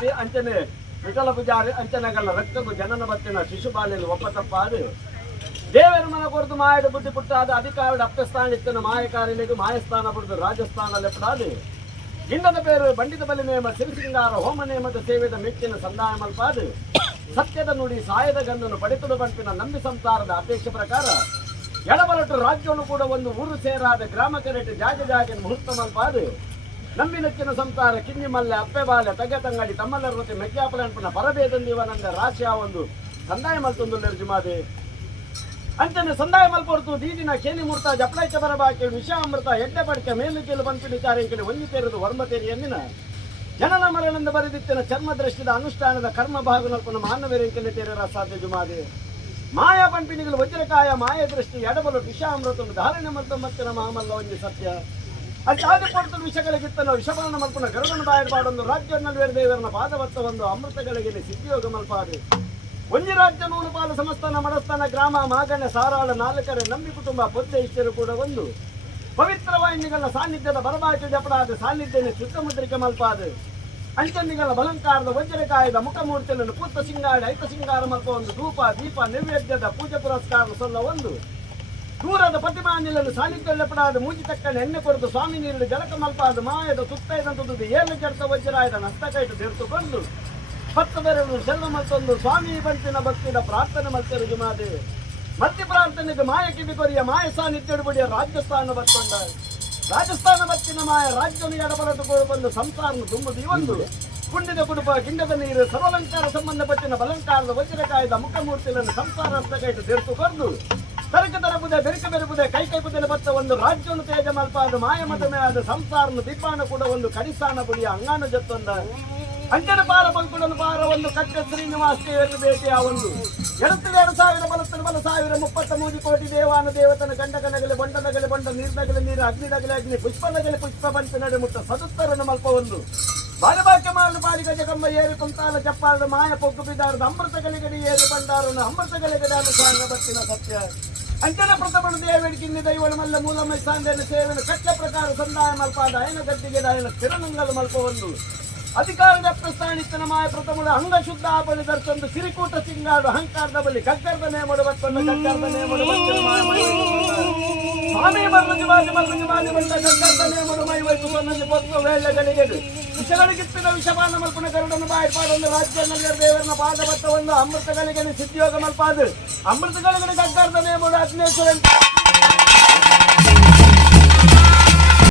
ಮೂರ್ತಿ ಅಂಚನೆ ವಿಠಲ ಪೂಜಾರಿ ಅಂಚನೆಗಲ್ಲ ರಕ್ತಕ್ಕೂ ಜನನ ಬತ್ತಿನ ಶಿಶುಪಾಲೆಯಲ್ಲಿ ಒಪ್ಪತಪ್ಪಾದು ದೇವರ ಮನ ಕೊರತು ಮಾಯದ ಬುದ್ಧಿ ಪುಟ್ಟಾದ ಅಧಿಕಾರದ ಅಪ್ಪಸ್ಥಾನ ಇತ್ತನ ಮಾಯಕಾರಿಲೆಗೂ ಮಾಯಸ್ಥಾನ ಪಡೆದು ರಾಜಸ್ಥಾನ ಲೆಪ್ಪಡಾದು ಇಂಡದ ಪೇರು ಬಂಡಿತ ಬಲಿ ನೇಮ ಸಿರಿಸಿಂಗಾರ ಹೋಮ ನೇಮದ ಸೇವೆದ ಮೆಚ್ಚಿನ ಸಂದಾಯ ಮಲ್ಪಾದು ಸತ್ಯದ ನುಡಿ ಸಾಯದ ಗಂಧನ್ನು ಪಡೆತುಡು ಬಂಪಿನ ನಂಬಿ ಸಂಸಾರದ ಅಪೇಕ್ಷೆ ಪ್ರಕಾರ ಎಡಬಲಟು ರಾಜ್ಯವನ್ನು ಕೂಡ ಒಂದು ಊರು ಸೇರಾದ ಗ್ರಾಮ ಕೆರೆಟ್ಟು ಜಾಗ ಮುಹೂರ್ತ ಮಲ್ಪಾದು ನಂಬಿನಚ್ಚಿನ ಸಂಸಾರ ಕಿನ್ನಿ ಮಲ್ಲೆ ಅಪ್ಪೆ ಬಾಲೆ ತಗೆ ತಂಗಡಿ ತಮ್ಮಲ್ಲರ ಜೊತೆ ಮೆಕ್ಕಾಪಲಂಪನ ಪರಬೇದಂದಿವನಂದ ರಾಶಿಯ ಒಂದು ಸಂದಾಯ ಮಲ್ತೊಂದು ನಿರ್ಜುಮಾದೆ ಅಂಚನೆ ಸಂದಾಯ ಮಲ್ಪೊರ್ತು ದೀದಿನ ಕೇಲಿ ಮೂರ್ತ ಜಪ್ಲೈಚ ಬರಬಾಕಿ ವಿಷ ಅಮೃತ ಎಡ್ಡೆ ಪಡಿಕೆ ಮೇಲು ಕೇಳು ಬಂಪಿಡಿಚಾರೆ ಈ ಕಡೆ ಒಂದು ತೇರದು ವರ್ಮತೇರಿಯನ್ನಿನ ಜನನ ಮರಣದಿಂದ ಬರೆದಿತ್ತಿನ ಚರ್ಮ ದೃಷ್ಟಿದ ಅನುಷ್ಠಾನದ ಕರ್ಮ ಭಾಗ ನಲ್ಪನ ಮಾನವೇರೆಂಕೆಲೆ ತೇರರ ಸಾಧ್ಯ ಜುಮಾದೆ ಮಾಯಾ ಪಂಪಿನಿಗಳು ವಜ್ರಕಾಯ ಮಾಯ ದೃಷ್ಟಿ ಎಡಬಲು ವಿಷ ಅಮೃತ ಧಾರಣೆ ಮತ್ತು ಮತ್ತಿನ ಮಾಮಲ್ಲ ಒಂದು ಸತ್ಯ ಅಲ್ಲಿ ಆದ ಕೊಡ್ತ ವಿಷಗಳಿಗಿತ್ತನ ವಿಷಪಾಲನ ಮಲ್ಪನ ಗರುಡನ ಬಾಯಡಬಾಡೊಂದು ರಾಜ್ಯದಲ್ಲಿ ಬೇರೆ ದೇವರನ ಪಾದವತ್ತ ಒಂದು ಅಮೃತಗಳಿಗೆ ಸಿದ್ಧಿಯೋಗ ಮಲ್ಪಾದೆ ಒಂಜಿ ರಾಜ್ಯ ನೂರು ಪಾಲು ಸಮಸ್ಥಾನ ಮಡಸ್ಥಾನ ಗ್ರಾಮ ಮಾಗಣ್ಯ ಸಾರಾಳ ನಾಲ್ಕರೆ ನಂಬಿ ಕುಟುಂಬ ಪೊತ್ತೆ ಇಷ್ಟರು ಕೂಡ ಒಂದು ಪವಿತ್ರವಾಹಿನಿಗಳ ಸಾನ್ನಿಧ್ಯದ ಬರಬಾಟು ಜಪಡಾದ ಸಾನ್ನಿಧ್ಯನ ಚುತ್ತಮುದ್ರಿಕೆ ಮಲ್ಪಾದ ಅಂಚನ್ನಿಗಳ ಬಲಂಕಾರದ ವಜ್ರಕಾಯದ ಮುಖಮೂರ್ತಿಯನ್ನು ಪುತ್ತ ಸಿಂಗಾಡಿ ಐತ ಸಿಂಗಾರ ಮಲ್ಪ ಒಂದು ಧೂಪ ದೀಪ ನೈವೇದ್ಯದ ಪೂಜೆ ಪುರಸ್ಕಾರ ಸೊಲ್ಲ ಒಂದು ದೂರದ ಪ್ರತಿಮಾನಿಲನ್ನು ಸಾನ್ನಿಧ್ಯಪಡಾದ ಮೂಜಿ ತಕ್ಕಂಡು ಎಣ್ಣೆ ಕೊರದು ಸ್ವಾಮಿ ನೀರಿನ ಜಲಕ ಮಲ್ಪಾದ ಮಾಯದ ಸುತ್ತೈದಂತದ್ದು ಏಳು ಜಡ್ತ ವಜ್ರಾಯದ ನಸ್ತಕೈಟು ತೆರೆದುಕೊಂಡು ಪತ್ತು ಬೆರಳು ಶೆಲ್ಲ ಮತ್ತೊಂದು ಸ್ವಾಮಿ ಬಂತಿನ ಭಕ್ತಿನ ಪ್ರಾರ್ಥನೆ ಮಲ್ತರು ಜುಮಾದೆ ಮಧ್ಯ ಪ್ರಾರ್ಥನೆಗೆ ಮಾಯ ಕಿವಿಕೊರಿಯ ಮಾಯ ಸಾನ್ನಿಧ್ಯ ಬಡಿಯ ರಾಜಸ್ಥಾನ ಬತ್ತೊಂಡ ರಾಜಸ್ಥಾನ ಬತ್ತಿನ ಮಾಯ ರಾಜ್ಯವನ್ನು ಎಡಬಲಟು ಬಂದು ಸಂಸಾರನು ತುಂಬುದು ಒಂದು ಕುಂಡಿದ ಕುಡುಪ ಗಿಂಡದ ನೀರು ಸರ್ವಲಂಕಾರ ಸಂಬಂಧಪಟ್ಟಿನ ಬಲಂಕಾರದ ವಜ್ರಕಾಯದ ಮುಖಮೂರ್ತಿಗಳನ್ನು ಸಂಸಾರ ಹಸ್ತಕೈಟು ತೆರೆದುಕೊಂಡು ತರಕ ತರಬುದೆ ಬೆರಕ ಬೆರಬುದೆ ಕೈ ಬುದ್ಧನ ಬತ್ತ ಒಂದು ರಾಜ್ಯವನ್ನು ತೇಜ ಮಲ್ಪಾದ ಮಾಯ ಮದಮೆ ಆದ ಸಂಸಾರನು ದಿಬ್ಬಾನ ಕೂಡ ಒಂದು ಕಡಿಸಾನ ಬುಡಿಯ ಅಂಗಾನ ಜತ್ತೊಂದ ಅಂಜನ ಪಾರ ಬಂಕುಡನು ಪಾರ ಒಂದು ಕಟ್ಟೆ ಶ್ರೀನಿವಾಸ ದೇವರ ಭೇಟಿಯ ಒಂದು 2,000 ಬಲತ್ತನ ಬಲ 1,033 ಕೋಟಿ ದೇವಾನ ದೇವತನ ಗಂಡಗನಗಲೆ ಬಂಡನಗಲೆ ಬಂಡ ನೀರ್ನಗಲೆ ನೀರು ಅಗ್ನಿನಗಲೆ ಅಗ್ನಿ ಪುಷ್ಪನಗಲೆ ಪುಷ್ಪ ಬಂತು ನಡೆ ಮುಟ್ಟ ಸದುತ್ತರನ್ನು ಮಲ್ಪ ಒಂದು ಬಾಲಭಾಗ್ಯ ಮಾಡು ಬಾಡಿ ಗಜಗಮ್ಮ ಏರಿ ಕುಂತಾಲ ಚಪ್ಪಾದ ಮಾಯ ಪೊಗ್ಗು ಬಿದ್ದಾರದ ಅಮೃತಗಲಿಗಡಿ ಏರಿ ಬಂಡಾರನು ಅಮೃತಗಲಿಗಡಿ ಅನುಸಾರ ಬತ್ತಿನ ಸತ್ಯ ಅಂಚನ ಪ್ರಥಮನು ದೇವಡಿಕಿನ್ನಿ ದೈವನ ಮಲ್ಲ ಮೂಲಮೈ ಸಾಂದೇನ ಸೇವನ ಕಟ್ಟ ಪ್ರಕಾರ ಸಂದಾಯ ಮಲ್ಪಾದ ಅಯನ ಗದ್ದಿಗೆ ದಾಯನ ಸ್ಥಿರನಂಗಲು ಮಲ್ಪ ಒಂದು ಅಧಿಕಾರದ ಪ್ರಸ್ಥಾನಿತನ ಮಾಯ ಪ್ರಥಮದ ಅಂಗ ಶುದ್ಧ ಬಳಿ ದರ್ಶನ ಸಿರಿಕೂಟ ಸಿಂಗಾಡು ಅಹಂಕಾರದ ಬಳಿ ಗಗ್ಗರದ ನೇಮಡು ಬತ್ತೊಂದು ಗಗ್ಗರದ ನೇಮಡು ಸ್ವಾಮಿ ಮಲ್ಲಜಿ ಬಾಜಿ ಬಂದ ಗಗ್ಗರದ ನೇಮಡು ಮೈ ವೈತು ಸೊನ್ನಜಿ ಪೊತ್ತು ವೇಳೆಗಳಿಗೆ ವಿಷಗಳಿಗಿತ್ತಿನ ವಿಷಪಾನ ಮಲ್ಪನ ಗರುಡನ್ನು ಬಾಯ್ಪಾಡೊಂದು ರಾಜ್ಯದಲ್ಲಿ ದೇವರನ ಪಾದ ಬತ್ತ ಒಂದು ಅಮೃತಗಳಿಗೆ ಸಿದ್ಧಿಯೋಗ ಮಲ್ಪಾದು ಅಮೃತಗಳಿಗೆ ಗಗ್ಗರದ ನೇಮಡು ಅಗ್ನೇಶ್ವರ